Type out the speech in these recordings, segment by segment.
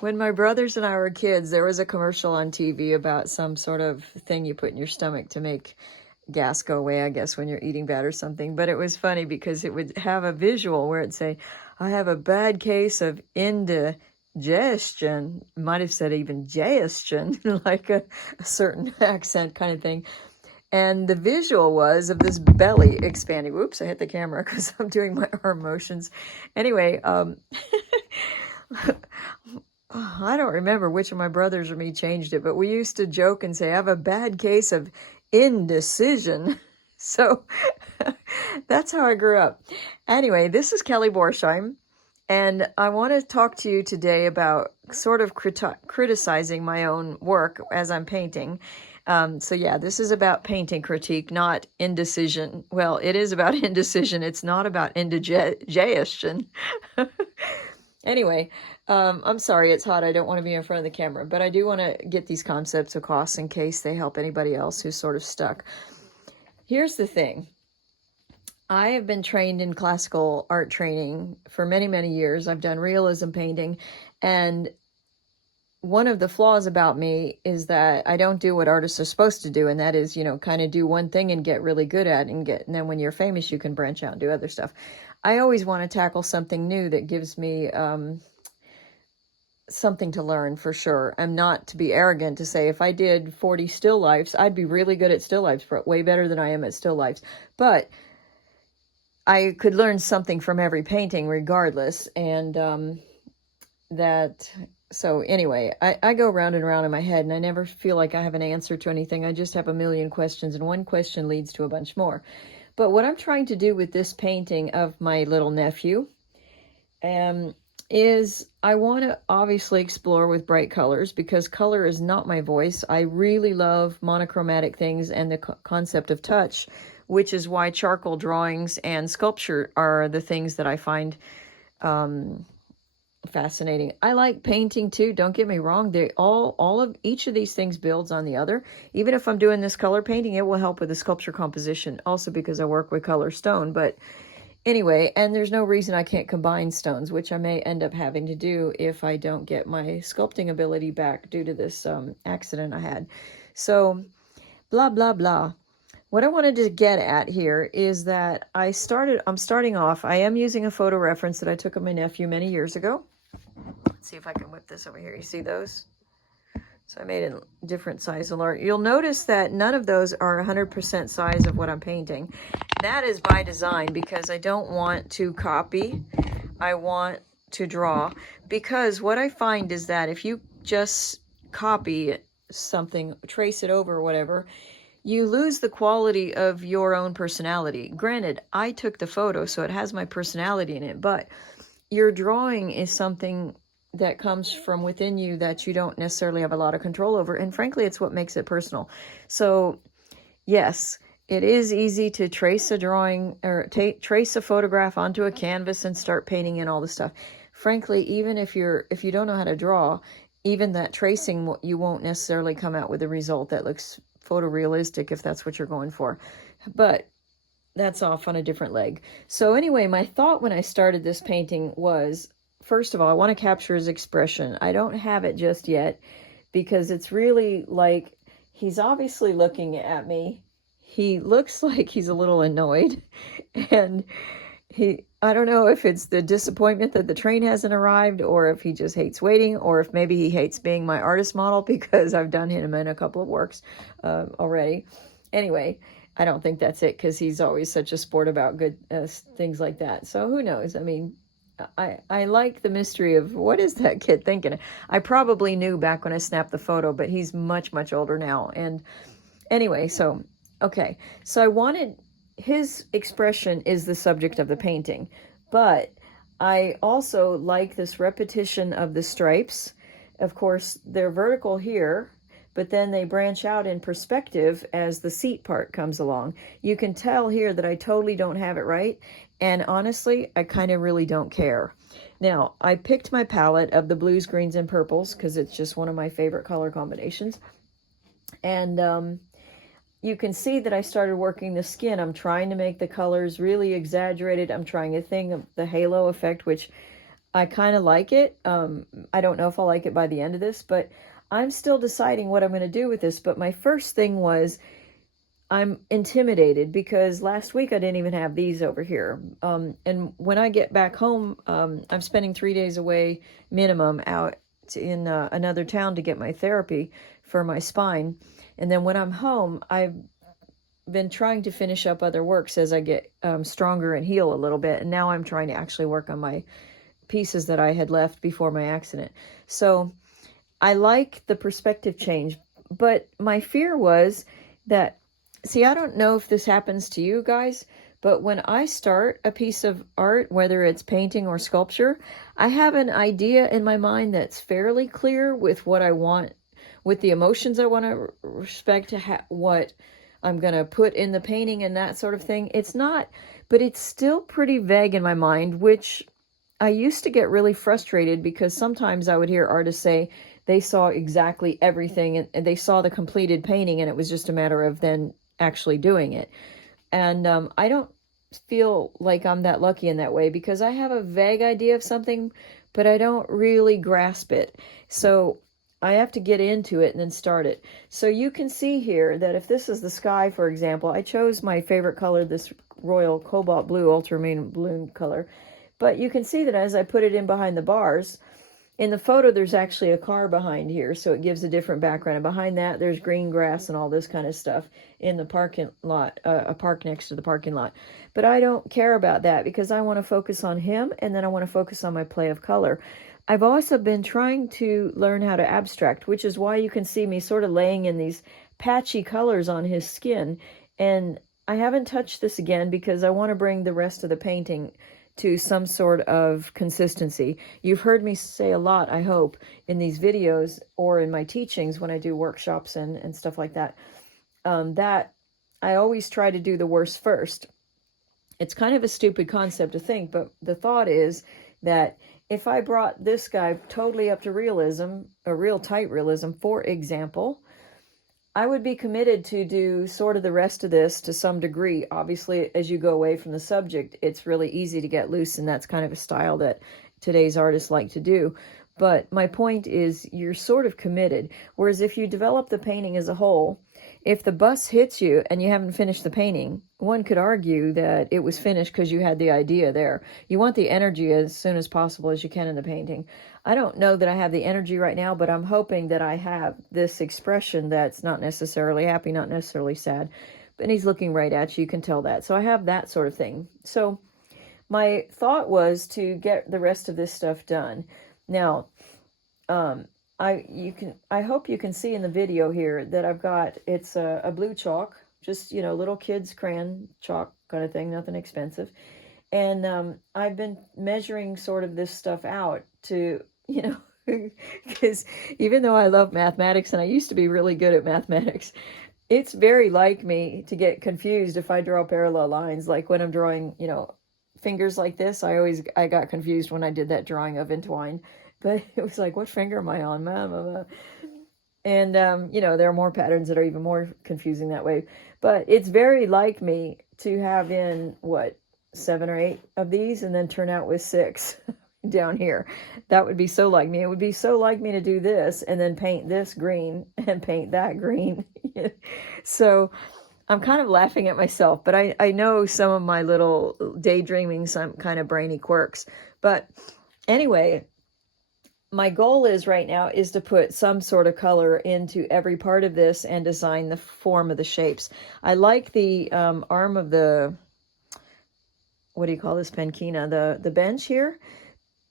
When my brothers and I were kids, there was a commercial on TV about some sort of thing you put in your stomach to make gas go away, I guess, when you're eating bad or something. But it was funny because it would have a visual where it'd say, I have a bad case of indigestion. Might have said even digestion, like a certain accent kind of thing. And the visual was of this belly expanding. Whoops, I hit the camera because I'm doing my arm motions. Anyway, I don't remember which of my brothers or me changed it, but we used to joke and say, I have a bad case of indecision. So that's how I grew up. Anyway, this is Kelly Borsheim, and I want to talk to you today about sort of criticizing my own work as I'm painting. So yeah, this is about painting critique, not indecision. Well, it is about indecision. It's not about indigestion. Anyway, I'm sorry, it's hot. I don't want to be in front of the camera, but I do want to get these concepts across in case they help anybody else who's sort of stuck. Here's the thing. I have been trained in classical art training for many, many years. I've done realism painting, and one of the flaws about me is that I don't do what artists are supposed to do, and that is, kind of do one thing and get really good at it, and then when you're famous, you can branch out and do other stuff. I always want to tackle something new that gives me something to learn for sure. I'm not to be arrogant to say if I did 40 still lifes, I'd be really good at still lifes, way better than I am at still lifes. But I could learn something from every painting regardless. And so anyway, I go round and round in my head, and I never feel like I have an answer to anything. I just have a million questions, and one question leads to a bunch more. But what I'm trying to do with this painting of my little nephew is I want to obviously explore with bright colors, because color is not my voice. I really love monochromatic things and the concept of touch, which is why charcoal drawings and sculpture are the things that I find fascinating. I like painting too, don't get me wrong. They all of each of these things builds on the other. Even if I'm doing this color painting, it will help with the sculpture composition, also because I work with color stone. But anyway, and there's no reason I can't combine stones, which I may end up having to do if I don't get my sculpting ability back due to this accident I had. So blah blah blah. What I wanted to get at here is that I'm starting off, I am using a photo reference that I took of my nephew many years ago. Let's see if I can whip this over here. You see those? So I made a different size alert. You'll notice that none of those are 100% size of what I'm painting. That is by design, because I don't want to copy. I want to draw, because what I find is that if you just copy something, trace it over or whatever, you lose the quality of your own personality. Granted, I took the photo, so it has my personality in it, but your drawing is something that comes from within you that you don't necessarily have a lot of control over, and frankly, it's what makes it personal. So, yes, it is easy to trace a drawing or trace a photograph onto a canvas and start painting in all the stuff. Frankly, even if you don't know how to draw, even that tracing, you won't necessarily come out with a result that looks photorealistic if that's what you're going for. But that's off on a different leg. So anyway, my thought when I started this painting was, first of all, I want to capture his expression. I don't have it just yet, because it's really like he's obviously looking at me. He looks like he's a little annoyed, and I don't know if it's the disappointment that the train hasn't arrived, or if he just hates waiting, or if maybe he hates being my artist model, because I've done him in a couple of works already. Anyway, I don't think that's it, because he's always such a sport about good things like that. So who knows? I mean, I like the mystery of what is that kid thinking. I probably knew back when I snapped the photo, but he's much, much older now. And anyway, so, okay. So I wanted... his expression is the subject of the painting, but I also like this repetition of the stripes. Of course, they're vertical here, but then they branch out in perspective as the seat part comes along. You can tell here that I totally don't have it right, and honestly, I kind of really don't care. Now, I picked my palette of the blues, greens, and purples because it's just one of my favorite color combinations, and you can see that I started working the skin. I'm trying to make the colors really exaggerated. I'm trying a thing of the halo effect, which I kind of like it. I don't know if I'll like it by the end of this, but I'm still deciding what I'm going to do with this. But my first thing was I'm intimidated because last week I didn't even have these over here. And when I get back home, I'm spending 3 days away minimum out in another town to get my therapy for my spine. And then when I'm home, I've been trying to finish up other works as I get stronger and heal a little bit. And now I'm trying to actually work on my pieces that I had left before my accident. So I like the perspective change, but my fear was that, see, I don't know if this happens to you guys, but when I start a piece of art, whether it's painting or sculpture, I have an idea in my mind that's fairly clear with what I want, with the emotions I want to respect, to what I'm going to put in the painting and that sort of thing. It's not, but it's still pretty vague in my mind, which I used to get really frustrated because sometimes I would hear artists say they saw exactly everything and they saw the completed painting and it was just a matter of then actually doing it. And I don't feel like I'm that lucky in that way because I have a vague idea of something, but I don't really grasp it. So I have to get into it and then start it. So you can see here that if this is the sky, for example, I chose my favorite color, this royal cobalt blue, ultramarine blue color. But you can see that as I put it in behind the bars, in the photo there's actually a car behind here, so it gives a different background. And behind that there's green grass and all this kind of stuff in the parking lot, a park next to the parking lot. But I don't care about that because I want to focus on him, and then I want to focus on my play of color. I've also been trying to learn how to abstract, which is why you can see me sort of laying in these patchy colors on his skin. And I haven't touched this again because I want to bring the rest of the painting to some sort of consistency. You've heard me say a lot, I hope, in these videos or in my teachings when I do workshops and stuff like that, that I always try to do the worst first. It's kind of a stupid concept to think, but the thought is that if I brought this guy totally up to realism, a real tight realism, for example, I would be committed to do sort of the rest of this to some degree. Obviously, as you go away from the subject, it's really easy to get loose, and that's kind of a style that today's artists like to do. But my point is you're sort of committed. Whereas if you develop the painting as a whole, if the bus hits you and you haven't finished the painting, one could argue that it was finished because you had the idea there. You want the energy as soon as possible as you can in the painting. I don't know that I have the energy right now, but I'm hoping that I have this expression that's not necessarily happy, not necessarily sad. And he's looking right at you. You can tell that. So I have that sort of thing. So my thought was to get the rest of this stuff done. Now, I hope you can see in the video here that I've got, it's a blue chalk, just, little kids crayon chalk kind of thing, nothing expensive. And I've been measuring sort of this stuff out to, because even though I love mathematics and I used to be really good at mathematics, it's very like me to get confused if I draw parallel lines. Like when I'm drawing, fingers like this, I got confused when I did that drawing of entwine. But it was like, what finger am I on? And, there are more patterns that are even more confusing that way. But it's very like me to have in, 7 or 8 of these and then turn out with 6 down here. That would be so like me. It would be so like me to do this and then paint this green and paint that green. So I'm kind of laughing at myself, but I know some of my little daydreaming, some kind of brainy quirks. But anyway, my goal is right now is to put some sort of color into every part of this and design the form of the shapes. I like the arm of the, what do you call this, panquina, the bench here.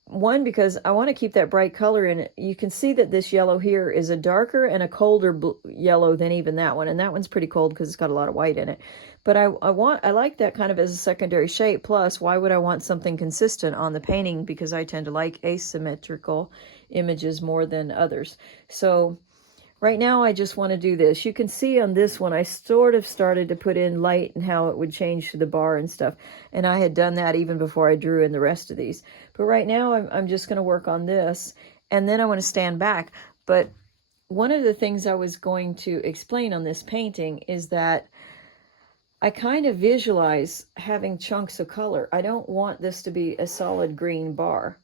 One, because I want to keep that bright color in it. You can see that this yellow here is a darker and a colder yellow than even that one. And that one's pretty cold because it's got a lot of white in it. But I like that kind of as a secondary shape. Plus, why would I want something consistent on the painting? Because I tend to like asymmetrical images more than others. So right now, I just want to do this. You can see on this one, I sort of started to put in light and how it would change to the bar and stuff. And I had done that even before I drew in the rest of these. But right now, I'm just going to work on this. And then I want to stand back. But one of the things I was going to explain on this painting is that I kind of visualize having chunks of color. I don't want this to be a solid green bar.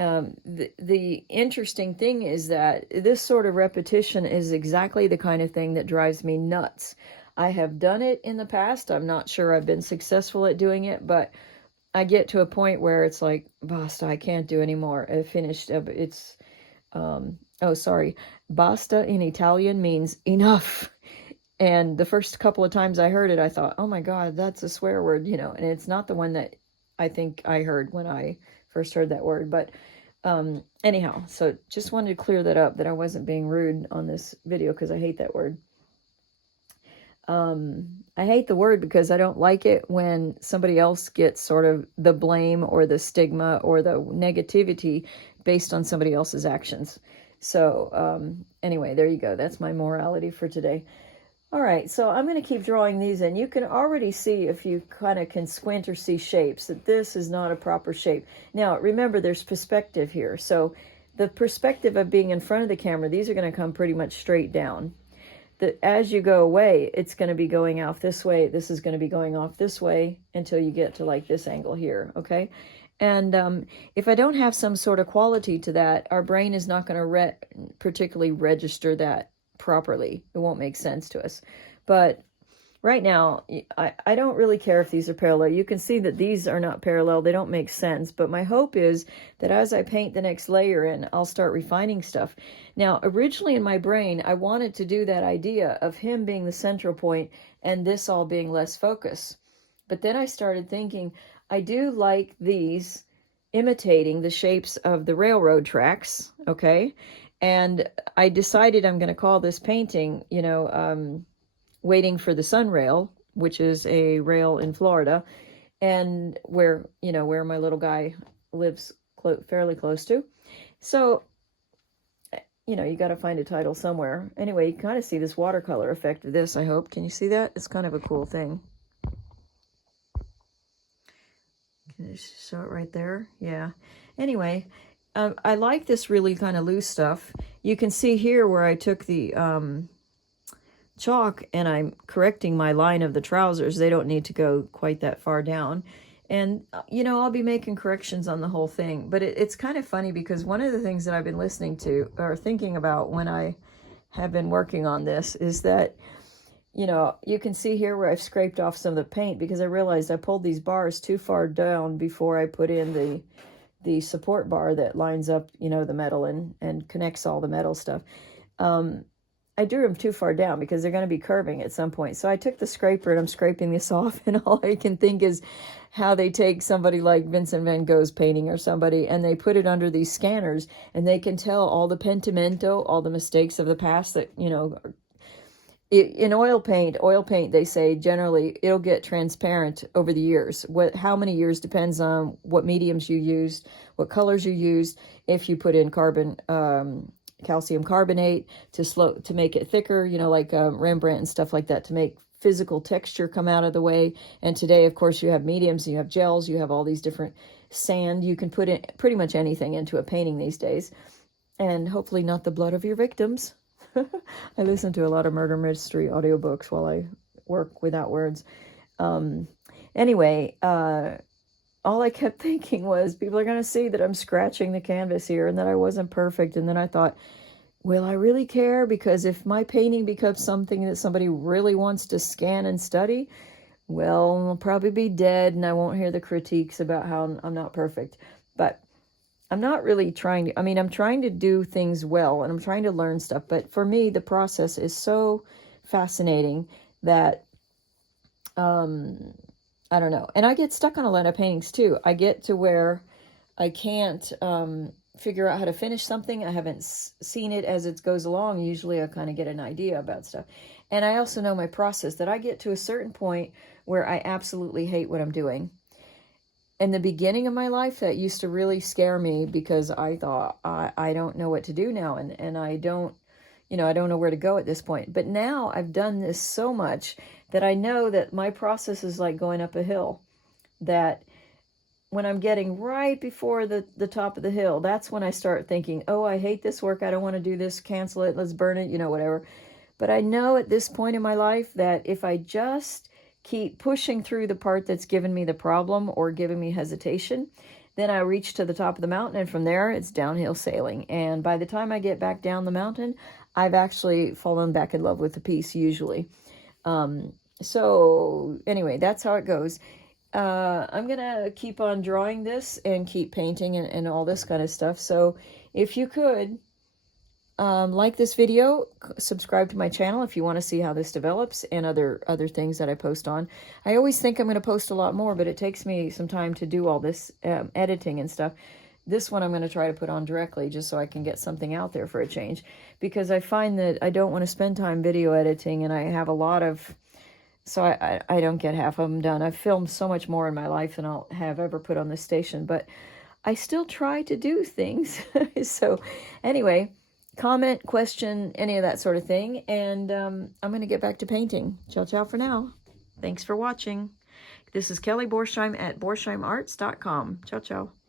the interesting thing is that this sort of repetition is exactly the kind of thing that drives me nuts. I have done it in the past. I'm not sure I've been successful at doing it, but I get to a point where it's like, basta, I can't do anymore. I finished. It's, oh, sorry. Basta in Italian means enough. And the first couple of times I heard it, I thought, oh my God, that's a swear word, and it's not the one that I think I heard when I first heard that word. But anyhow, so just wanted to clear that up, that I wasn't being rude on this video, because I hate that word. I hate the word because I don't like it when somebody else gets sort of the blame or the stigma or the negativity based on somebody else's actions. So anyway, there you go. That's my morality for today. All right, so I'm going to keep drawing these in. You can already see, if you kind of can squint or see shapes, that this is not a proper shape. Now, remember, there's perspective here. So the perspective of being in front of the camera, these are going to come pretty much straight down. As you go away, it's going to be going off this way. This is going to be going off this way until you get to like this angle here, okay? And if I don't have some sort of quality to that, our brain is not going to particularly register that properly. It won't make sense to us. But right now, I don't really care if these are parallel. You can see that these are not parallel. They don't make sense. But my hope is that as I paint the next layer in, I'll start refining stuff. Now, originally in my brain, I wanted to do that idea of him being the central point and this all being less focus. But then I started thinking, I do like these imitating the shapes of the railroad tracks, okay? And I decided I'm going to call this painting, Waiting for the Sun Rail, which is a rail in Florida, and where my little guy lives fairly close to. So, you got to find a title somewhere. Anyway, you kind of see this watercolor effect of this, I hope. Can you see that? It's kind of a cool thing. Can you show it right there? Yeah. Anyway, I like this really kind of loose stuff. You can see here where I took the chalk and I'm correcting my line of the trousers. They don't need to go quite that far down. And, I'll be making corrections on the whole thing. But it's kind of funny because one of the things that I've been listening to or thinking about when I have been working on this is that, you can see here where I've scraped off some of the paint because I realized I pulled these bars too far down before I put in the support bar that lines up, the metal and connects all the metal stuff. I drew them too far down because they're going to be curving at some point. So I took the scraper and I'm scraping this off, and all I can think is how they take somebody like Vincent van Gogh's painting or somebody and they put it under these scanners and they can tell all the pentimento, all the mistakes of the past that, in oil paint, they say generally it'll get transparent over the years. How many years depends on what mediums you used, what colors you used. If you put in calcium carbonate to make it thicker, like Rembrandt and stuff like that, to make physical texture come out of the way. And today, of course, you have mediums, you have gels, you have all these different sand. You can put in pretty much anything into a painting these days, and hopefully not the blood of your victims. I listen to a lot of murder mystery audiobooks while I work without words. Anyway, all I kept thinking was people are going to see that I'm scratching the canvas here and that I wasn't perfect. And then I thought, will I really care? Because if my painting becomes something that somebody really wants to scan and study, well, I'll probably be dead and I won't hear the critiques about how I'm not perfect. But I'm not really trying to, I'm trying to do things well and I'm trying to learn stuff. But for me, the process is so fascinating that, I don't know. And I get stuck on a lot of paintings too. I get to where I can't figure out how to finish something. I haven't seen it as it goes along. Usually I kind of get an idea about stuff. And I also know my process, that I get to a certain point where I absolutely hate what I'm doing. In the beginning of my life, that used to really scare me because I thought, I don't know what to do now. And I don't, I don't know where to go at this point. But now I've done this so much that I know that my process is like going up a hill. That when I'm getting right before the top of the hill, that's when I start thinking, oh, I hate this work. I don't want to do this. Cancel it. Let's burn it, whatever. But I know at this point in my life that if I just keep pushing through the part that's given me the problem or giving me hesitation, Then I reach to the top of the mountain, and from there it's downhill sailing. And by the time I get back down the mountain, I've actually fallen back in love with the piece usually. So anyway, that's how it goes. I'm gonna keep on drawing this and keep painting and all this kind of stuff. So if you could like this video, subscribe to my channel if you want to see how this develops, and other things that I post on. I always think I'm going to post a lot more, but it takes me some time to do all this editing and stuff. This one I'm going to try to put on directly just so I can get something out there for a change, because I find that I don't want to spend time video editing, and I have a lot of, so I don't get half of them done. I've filmed so much more in my life than I'll have ever put on this station, but I still try to do things. So anyway, comment, question, any of that sort of thing, and I'm going to get back to painting. Ciao, ciao for now. Thanks for watching. This is Kelly Borsheim at borsheimarts.com. Ciao, ciao.